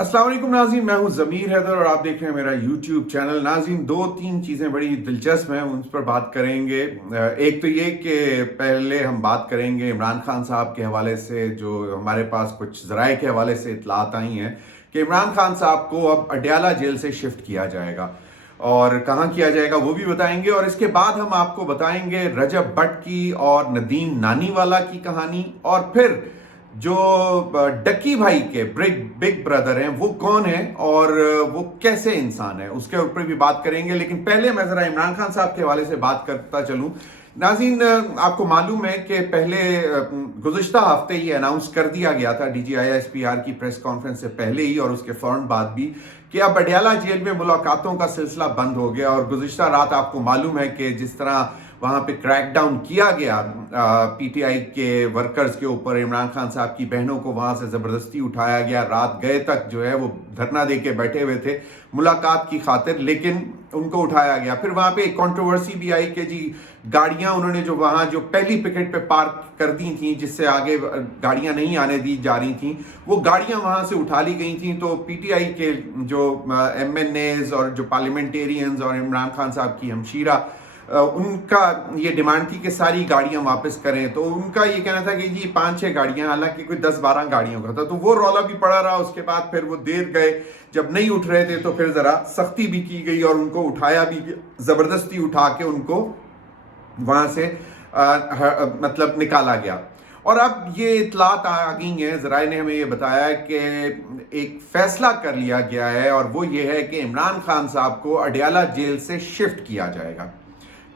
अस्सलाम वालेकुम नाज़रीन, मैं हूं ज़मीर हैदर और आप देख रहे हैं मेरा यूट्यूब चैनल। नाज़रीन, दो तीन चीज़ें बड़ी दिलचस्प हैं, उन पर बात करेंगे। एक तो ये कि पहले हम बात करेंगे इमरान खान साहब के हवाले से, जो हमारे पास कुछ ज़राए के हवाले से इत्तलात आई हैं कि इमरान खान साहब को अब अडयाला जेल से शिफ्ट किया जाएगा और कहाँ किया जाएगा वो भी बताएंगे। और इसके बाद हम आपको बताएंगे रजब भट्ट की और नदीम नानीवाला की कहानी, और फिर जो डक्की भाई के बिग ब्रदर हैं वो कौन है और वो कैसे इंसान है, उसके ऊपर भी बात करेंगे। लेकिन पहले मैं जरा इमरान खान साहब के हवाले से बात करता चलूं। नाज़रीन, आपको मालूम है कि पहले गुज़िश्ता हफ्ते ये अनाउंस कर दिया गया था DGISPR की प्रेस कॉन्फ्रेंस से पहले ही और उसके फौरन बाद भी कि अब अडयाला जेल में मुलाकातों का सिलसिला बंद हो गया। और गुज़िश्ता रात आपको मालूम है कि जिस तरह वहाँ पे क्रैकडाउन किया गया PTI के वर्कर्स के ऊपर, इमरान खान साहब की बहनों को वहाँ से ज़बरदस्ती उठाया गया, रात गए तक जो है वो धरना दे के बैठे हुए थे मुलाकात की खातिर, लेकिन उनको उठाया गया। फिर वहाँ पे एक कंट्रोवर्सी भी आई कि जी गाड़ियाँ उन्होंने जो वहाँ जो पहली पिकेट पे पार्क कर दी थी, जिससे आगे गाड़ियाँ नहीं आने दी जा रही थी, वो गाड़ियाँ वहाँ से उठा ली गई थी। तो PTI के जो MNAs और जो पार्लियामेंटेरियंस और इमरान खान साहब की हमशीरा, उनका ये डिमांड थी कि सारी गाड़ियां वापस करें। तो उनका ये कहना था कि जी 5-6 गाड़ियां, हालांकि कोई 10-12 गाड़ियों का था। तो वो रौला भी पड़ा रहा। उसके बाद फिर वो देर गए, जब नहीं उठ रहे थे तो फिर जरा सख्ती भी की गई और उनको उठाया भी, जबरदस्ती उठा के उनको वहां से मतलब निकाला गया। और अब ये इतलात आ गई हैं, ज़राए ने हमें ये बताया है कि एक फैसला कर लिया गया है, और वो ये है कि इमरान खान साहब को अडयाला जेल से शिफ्ट किया जाएगा।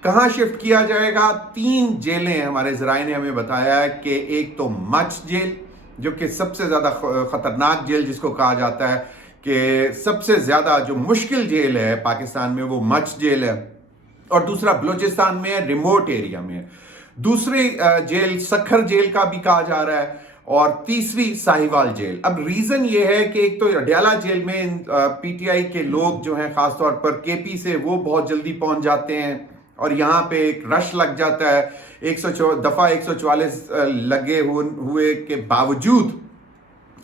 कहाँ शिफ्ट किया जाएगा? 3 जेलें हैं हमारे ज़राए ने हमें बताया है कि एक तो मच जेल, जो कि सबसे ज़्यादा ख़तरनाक जेल जिसको कहा जाता है कि सबसे ज़्यादा जो मुश्किल जेल है पाकिस्तान में वो मच जेल है, और दूसरा बलूचिस्तान में है, रिमोट एरिया में है। दूसरी जेल सखर जेल का भी कहा जा रहा है, और तीसरी साहिवाल जेल। अब रीज़न ये है कि एक तो अडयाला जेल में PTI के लोग जो हैं, ख़ासतौर पर KP से, वो बहुत जल्दी पहुंच जाते हैं और यहाँ पे एक रश लग जाता है। 144 लगे हुए के बावजूद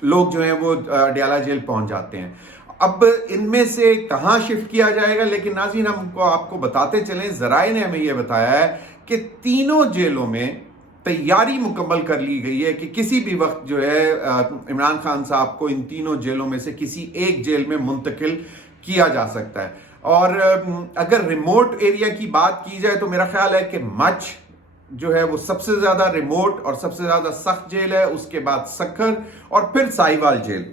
लोग जो हैं वो अडयाला जेल पहुंच जाते हैं। अब इनमें से कहाँ शिफ्ट किया जाएगा? लेकिन नाज़रीन, हमको आपको बताते चलें, ज़राए ने हमें यह बताया है कि तीनों जेलों में तैयारी मुकम्मल कर ली गई है कि किसी भी वक्त जो है इमरान खान साहब को इन तीनों जेलों में से किसी एक जेल में मुंतकिल किया जा सकता है। और अगर रिमोट एरिया की बात की जाए तो मेरा ख्याल है कि मच जो है वो सबसे ज़्यादा रिमोट और सबसे ज़्यादा सख्त जेल है, उसके बाद सखर और फिर साहिवाल जेल।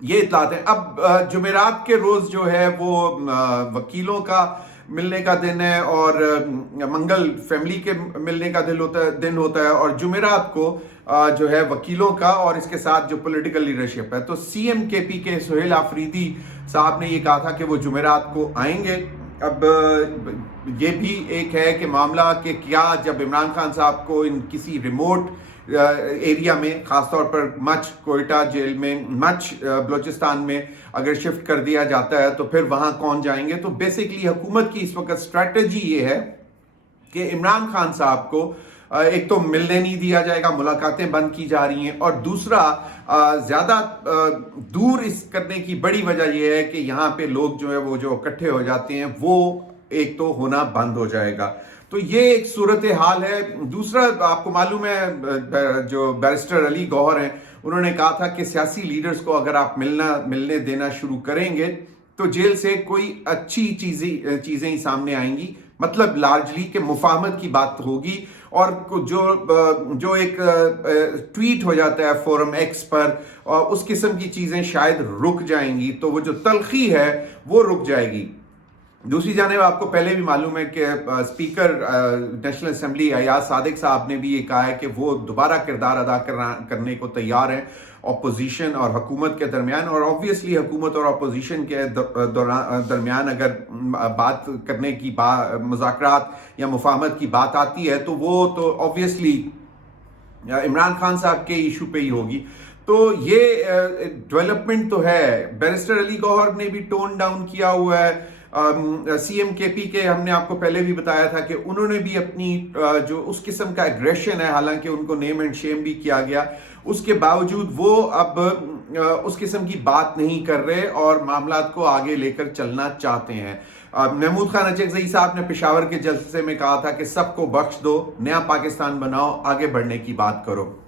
ये इतलात है। अब जुमेरात के रोज़ जो है वो वकीलों का मिलने का दिन है, और मंगल फैमिली के मिलने का दिन होता है, और जुमेरात को जो है वकीलों का, और इसके साथ जो पॉलिटिकल लीडरशिप है। तो CM KP के सुहेल आफरीदी साहब ने ये कहा था कि वो जुमेरात को आएंगे। अब ये भी एक है कि मामला कि क्या जब इमरान खान साहब को इन किसी रिमोट एरिया में, खासतौर पर मच कोयटा जेल में, मच बलूचिस्तान में अगर शिफ्ट कर दिया जाता है तो फिर वहां कौन जाएंगे? तो बेसिकली हुकूमत की इस वक्त स्ट्रैटेजी ये है कि इमरान खान साहब को एक तो मिलने नहीं दिया जाएगा, मुलाकातें बंद की जा रही हैं, और दूसरा ज़्यादा दूर इस करने की बड़ी वजह यह है कि यहाँ पे लोग जो है वो जो इकट्ठे हो जाते हैं वो एक तो होना बंद हो जाएगा। तो ये एक सूरत हाल है। दूसरा, आपको मालूम है जो बैरिस्टर अली गौहर हैं, उन्होंने कहा था कि सियासी लीडर्स को अगर आप मिलने देना शुरू करेंगे तो जेल से कोई अच्छी चीज़ें ही सामने आएंगी। मतलब लार्जली कि मुफाहमत की बात होगी, और जो एक ट्वीट हो जाता है फोरम X पर, उस किस्म की चीज़ें शायद रुक जाएंगी। तो वो जो तलखी है वो रुक जाएगी। दूसरी जानिब आपको पहले भी मालूम है कि speaker national assembly Ayaz Sadiq साहब ने भी ये कहा है कि वो दोबारा किरदार अदा करने को तैयार हैं अपोजिशन और हुकूमत के दरमियान। और ऑब्वियसली हुकूमत और अपोजिशन के दरमियान अगर बात करने की मुज़ाकरात या मुफाहमत की बात आती है तो वो तो ऑब्वियसली इमरान खान साहब के इशू पे ही होगी। तो ये डेवलपमेंट तो है। बैरिस्टर अली गौहर ने भी टोन डाउन किया हुआ है। CMKP के हमने आपको पहले भी बताया था कि उन्होंने भी अपनी जो उस किस्म का एग्रेशन है, हालांकि उनको नेम एंड शेम भी किया गया, उसके बावजूद वो अब उस किस्म की बात नहीं कर रहे और मामलात को आगे लेकर चलना चाहते हैं। महमूद खान अचकजई साहब ने पेशावर के जलसे में कहा था कि सबको बख्श दो, नया पाकिस्तान बनाओ, आगे बढ़ने की बात करो।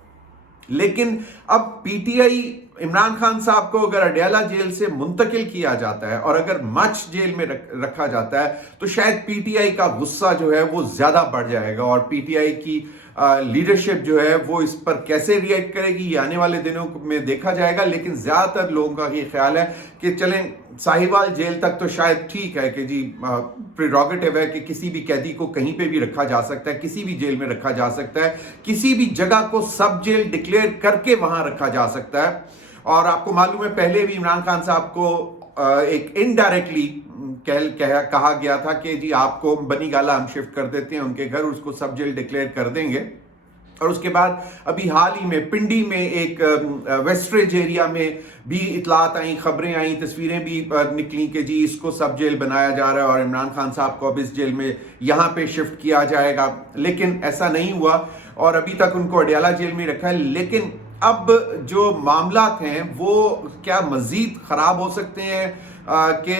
लेकिन अब पीटीआई इमरान खान साहब को अगर अडयाला जेल से मुंतकिल किया जाता है और अगर मच जेल में रखा जाता है तो शायद पीटीआई का गुस्सा जो है वो ज्यादा बढ़ जाएगा और पीटीआई की लीडरशिप जो है वो इस पर कैसे रिएक्ट करेगी ये आने वाले दिनों में देखा जाएगा। लेकिन ज्यादातर लोगों का ये ख्याल है कि चलें साहिवाल जेल तक तो शायद ठीक है कि जी प्रेरोगेटिव है कि किसी भी कैदी को कहीं पे भी रखा जा सकता है, किसी भी जेल में रखा जा सकता है, किसी भी जगह को सब जेल डिक्लेयर करके वहां रखा जा सकता है। और आपको मालूम है पहले भी इमरान खान साहब को एक इनडायरेक्टली कहा गया था कि जी आपको बनी गाला हम शिफ्ट कर देते हैं उनके घर, उसको सब जेल डिक्लेयर कर देंगे। और उसके बाद अभी हाल ही में पिंडी में एक वेस्टरेज एरिया में भी इतलात आई, खबरें आई, तस्वीरें भी निकली कि जी इसको सब जेल बनाया जा रहा है और इमरान खान साहब को अब इस जेल में यहाँ पे शिफ्ट किया जाएगा। लेकिन ऐसा नहीं हुआ और अभी तक उनको अडयाला जेल में रखा है। लेकिन अब जो मामलात हैं वो क्या मजीद खराब हो सकते हैं कि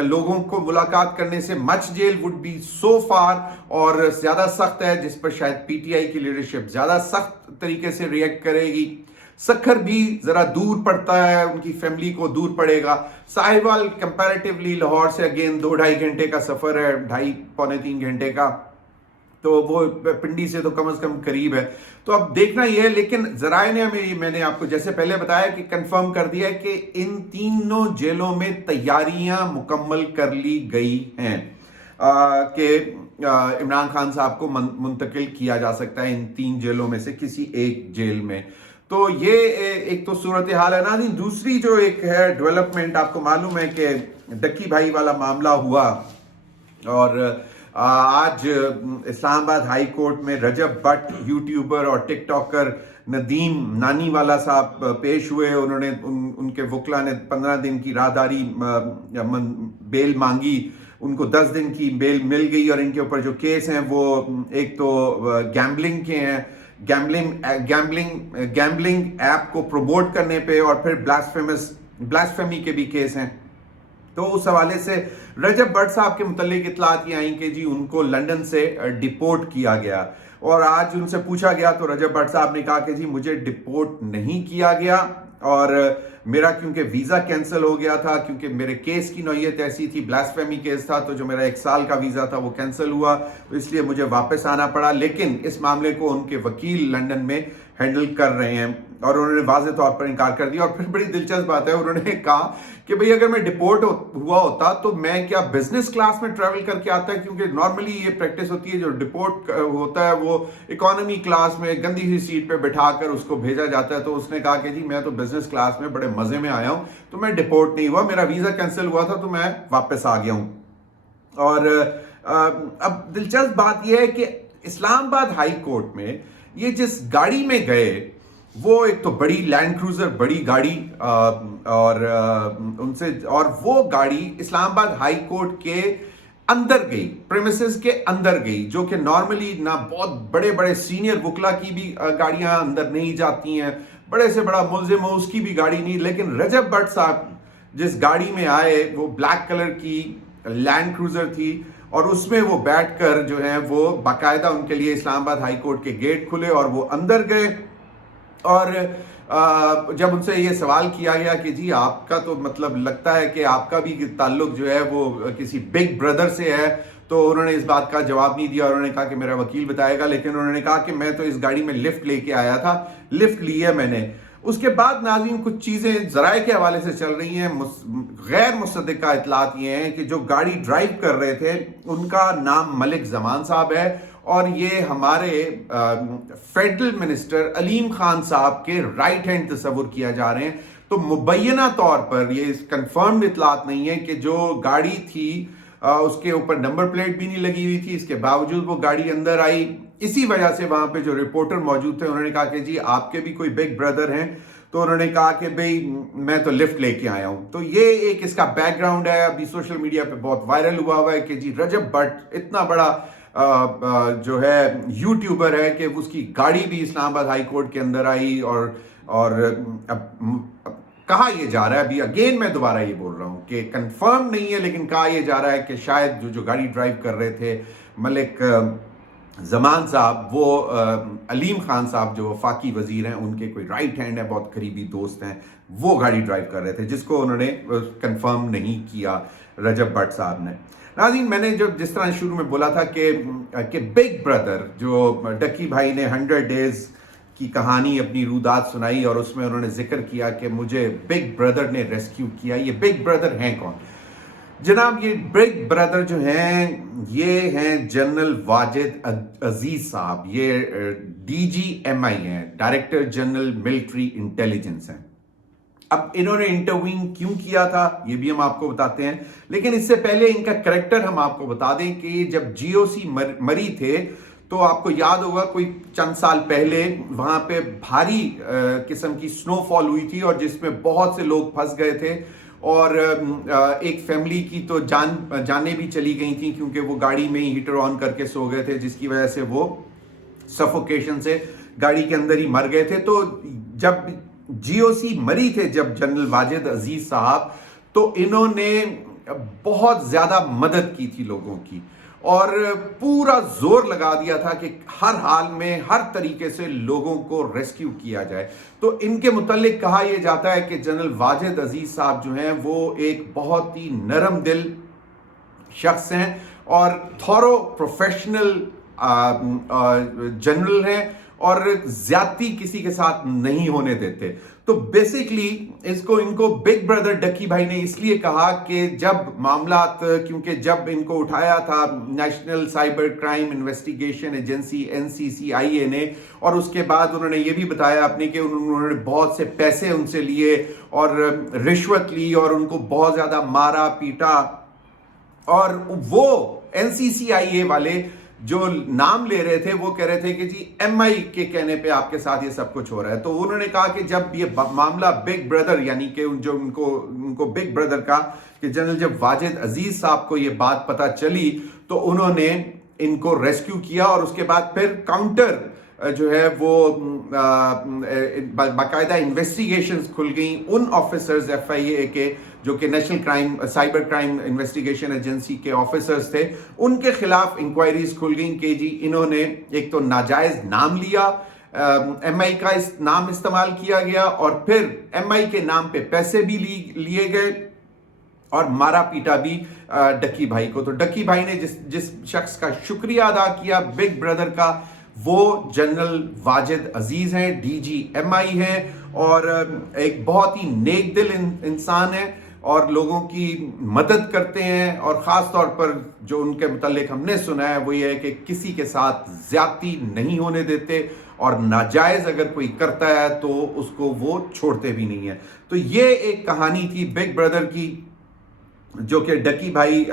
लोगों को मुलाकात करने से मच जेल वुड बी सो फार और ज्यादा सख्त है, जिस पर शायद पीटीआई की लीडरशिप ज्यादा सख्त तरीके से रिएक्ट करेगी। सखर भी जरा दूर पड़ता है, उनकी फैमिली को दूर पड़ेगा। साहिवाल कंपैरेटिवली लाहौर से अगेन 2-2.5 घंटे का सफर है, 2.5-3 घंटे का, तो वो पिंडी से तो कम से कम करीब है। तो अब देखना ये है। लेकिन जराए ने मैंने आपको जैसे पहले बताया कि कंफर्म कर दिया है कि इन तीनों जेलों में तैयारियां मुकम्मल कर ली गई हैं कि इमरान खान साहब को मुंतकिल किया जा सकता है इन 3 जेलों में से किसी एक जेल में। तो ये एक तो सूरत हाल है ना। दूसरी जो एक है डेवलपमेंट, आपको मालूम है कि डक्की भाई वाला मामला हुआ और आज इस्लामाबाद हाई कोर्ट में रजब भट्ट यूट्यूबर और टिकटॉकर नदीम नानीवाला साहब पेश हुए। उन्होंने उनके वकला ने 15 दिन की राहदारी बेल मांगी, उनको 10 दिन की बेल मिल गई और इनके ऊपर जो केस हैं वो एक तो गैम्बलिंग के हैं, गैम्बलिंग ऐप को प्रमोट करने पे, और फिर ब्लास्फेमी के भी केस हैं। तो उस हवाले से रजब भट्ट साहब के मुतल्लिक इतलात ये आई कि जी उनको लंदन से डिपोर्ट किया गया और आज उनसे पूछा गया तो रजब भट्ट साहब ने कहा कि जी मुझे डिपोर्ट नहीं किया गया और मेरा क्योंकि वीज़ा कैंसिल हो गया था, क्योंकि मेरे केस की नौयत ऐसी थी, ब्लास्फेमी केस था, तो जो मेरा 1 साल का वीज़ा था वो कैंसिल हुआ, तो इसलिए मुझे वापस आना पड़ा। लेकिन इस मामले को उनके वकील लंदन में हैंडल कर रहे हैं और उन्होंने वाज़ेह तौर पर इनकार कर दिया। और फिर बड़ी दिलचस्प बात है, उन्होंने कहा कि भाई अगर मैं डिपोर्ट हुआ होता तो मैं क्या बिजनेस क्लास में ट्रैवल करके आता है, क्योंकि नॉर्मली ये प्रैक्टिस होती है जो डिपोर्ट होता है वो इकोनॉमी क्लास में गंदी हुई सीट पे बिठाकर उसको भेजा जाता है। तो उसने कहा कि जी मैं तो बिजनेस क्लास में बड़े मजे में आया हूं, तो मैं डिपोर्ट नहीं हुआ, मेरा वीजा कैंसिल हुआ था तो मैं वापस आ गया हूं। और अब दिलचस्प बात यह है कि इस्लामाबाद हाई कोर्ट में ये जिस गाड़ी में गए वो एक तो बड़ी लैंड क्रूजर, बड़ी गाड़ी, और वो गाड़ी इस्लामाबाद हाई कोर्ट के अंदर गई, प्रेमिसेस के अंदर गई, जो कि नॉर्मली ना बहुत बड़े बड़े सीनियर वकला की भी गाड़ियां अंदर नहीं जाती हैं, बड़े से बड़ा मुल्जिम हो उसकी भी गाड़ी नहीं। लेकिन रजब भट्ट साहब जिस गाड़ी में आए वो ब्लैक कलर की लैंड क्रूजर थी और उसमें वो बैठकर जो है वो बाकायदा उनके लिए इस्लामाबाद हाई कोर्ट के गेट खुले और वो अंदर गए। और जब उनसे ये सवाल किया गया कि जी आपका तो मतलब लगता है कि आपका भी ताल्लुक जो है वो किसी बिग ब्रदर से है, तो उन्होंने इस बात का जवाब नहीं दिया। उन्होंने कहा कि मेरा वकील बताएगा, लेकिन उन्होंने कहा कि मैं तो इस गाड़ी में लिफ्ट लेके आया था, लिफ्ट ली है मैंने। उसके बाद नाज़रीन कुछ चीज़ें ज़राए के हवाले से चल रही हैं, गैर मुसद्दिक़ा इतलात ये हैं कि जो गाड़ी ड्राइव कर रहे थे उनका नाम मलिक ज़मान साहब है और ये हमारे फेडरल मिनिस्टर अलीम खान साहब के राइट हैंड तस्वुर किया जा रहे हैं। तो मुबैना तौर पर ये कंफर्म्ड इतलात नहीं है कि जो गाड़ी थी उसके ऊपर नंबर प्लेट भी नहीं लगी हुई थी, इसके बावजूद वो गाड़ी अंदर आई। इसी वजह से वहां पे जो रिपोर्टर मौजूद थे उन्होंने कहा कि जी आपके भी कोई बिग ब्रदर हैं, تو انہوں نے کہا کہ بھئی میں تو لفٹ لے کے آیا ہوں. تو یہ ایک اس کا بیک گراؤنڈ ہے. ابھی سوشل میڈیا پہ بہت وائرل ہوا ہے کہ جی رجب بٹ اتنا بڑا جو ہے یوٹیوبر ہے کہ اس کی گاڑی بھی اسلام آباد ہائی کورٹ کے اندر آئی, اور کہا یہ جا رہا ہے, ابھی اگین میں دوبارہ یہ بول رہا ہوں کہ کنفرم نہیں ہے, لیکن کہا یہ جا رہا ہے کہ شاید جو گاڑی ڈرائیو کر رہے تھے ملک زمان صاحب, وہ علیم خان صاحب جو وفاقی وزیر ہیں ان کے کوئی رائٹ ہینڈ ہے, بہت قریبی دوست ہیں, وہ گاڑی ڈرائیو کر رہے تھے, جس کو انہوں نے کنفرم نہیں کیا رجب بٹ صاحب نے. ناظرین, میں نے جس طرح شروع میں بولا تھا کہ بگ بردر جو ڈکی بھائی نے 100 ڈیز کی کہانی اپنی رودات سنائی, اور اس میں انہوں نے ذکر کیا کہ مجھے بگ بردر نے ریسکیو کیا. یہ بگ بردر ہیں کون جناب؟ یہ بگ بردر جو ہیں یہ ہیں جنرل واجد عزیز صاحب. یہ DGMI ہیں, ڈائریکٹر جنرل ملٹری انٹیلیجنس ہیں. اب انہوں نے انٹرویو کیوں کیا تھا یہ بھی ہم آپ کو بتاتے ہیں, لیکن اس سے پہلے ان کا کریکٹر ہم آپ کو بتا دیں کہ جب GOC مری تھے تو آپ کو یاد ہوگا کوئی چند سال پہلے وہاں پہ بھاری قسم کی سنو فال ہوئی تھی, اور جس میں بہت سے لوگ پھنس گئے تھے, اور ایک فیملی کی تو جانیں بھی چلی گئی تھیں کیونکہ وہ گاڑی میں ہی ہیٹر آن کر کے سو گئے تھے, جس کی وجہ سے وہ سفوکیشن سے گاڑی کے اندر ہی مر گئے تھے. تو جب GOC مری تھے جب جنرل واجد عزیز صاحب, تو انہوں نے بہت زیادہ مدد کی تھی لوگوں کی, اور پورا زور لگا دیا تھا کہ ہر حال میں ہر طریقے سے لوگوں کو ریسکیو کیا جائے. تو ان کے متعلق کہا یہ جاتا ہے کہ جنرل واجد عزیز صاحب جو ہیں وہ ایک بہت ہی نرم دل شخص ہیں, اور تھورو پروفیشنل جنرل ہیں, اور زیادتی کسی کے ساتھ نہیں ہونے دیتے. تو بیسیکلی ان کو بگ بردر ڈکی بھائی نے اس لیے کہا کہ جب معاملات, کیونکہ جب ان کو اٹھایا تھا national cyber crime investigation agency NCCIA نے, اور اس کے بعد انہوں نے یہ بھی بتایا اپنے کہ انہوں نے بہت سے پیسے ان سے لیے اور رشوت لی, اور ان کو بہت زیادہ مارا پیٹا, اور وہ NCCIA والے جو نام لے رہے تھے وہ کہہ رہے تھے کہ جی MI کے کہنے پہ آپ کے ساتھ یہ سب کچھ ہو رہا ہے. تو انہوں نے کہا کہ جب یہ معاملہ بگ بردر, یعنی کہ جو ان کو بگ بردر کا کہ جنرل جب واجد عزیز صاحب کو یہ بات پتہ چلی تو انہوں نے ان کو ریسکیو کیا, اور اس کے بعد پھر کاؤنٹر جو ہے وہ باقاعدہ انویسٹیگیشنز کھل گئیں ان آفیسرز FIA کے جو کہ national cyber crime investigation agency کے آفیسرز تھے, ان کے خلاف انکوائریز کھل گئیں کہ جی انہوں نے ایک تو ناجائز نام لیا, MI کا نام استعمال کیا گیا, اور پھر MI کے نام پہ پیسے بھی لیے گئے, اور مارا پیٹا بھی ڈکی بھائی کو. تو ڈکی بھائی نے جس شخص کا شکریہ ادا کیا بگ بردر کا, وہ جنرل واجد عزیز ہیں, DGMI ہیں, اور ایک بہت ہی نیک دل انسان ہے, اور لوگوں کی مدد کرتے ہیں, اور خاص طور پر جو ان کے متعلق ہم نے سنا ہے وہ یہ ہے کہ کسی کے ساتھ زیادتی نہیں ہونے دیتے, اور ناجائز اگر کوئی کرتا ہے تو اس کو وہ چھوڑتے بھی نہیں ہیں. تو یہ ایک کہانی تھی بگ بردر کی, جو کہ ڈکی بھائی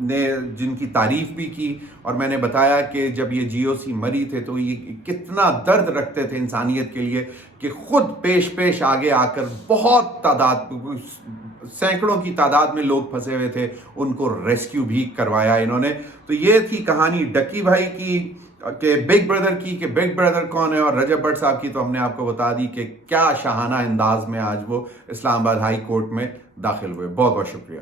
نے جن کی تعریف بھی کی, اور میں نے بتایا کہ جب یہ GOC مری تھے تو یہ کتنا درد رکھتے تھے انسانیت کے لیے, کہ خود پیش آگے آ کر بہت تعداد, سینکڑوں کی تعداد میں لوگ پھنسے ہوئے تھے, ان کو ریسکیو بھی کروایا انہوں نے. تو یہ تھی کہانی ڈکی بھائی کی کہ بگ بردر کی, کہ بگ بردر کون ہے, اور رجب بٹ صاحب کی تو ہم نے آپ کو بتا دی کہ کیا شاہانہ انداز میں آج وہ اسلام آباد ہائی کورٹ میں داخل ہوئے. بہت بہت شکریہ.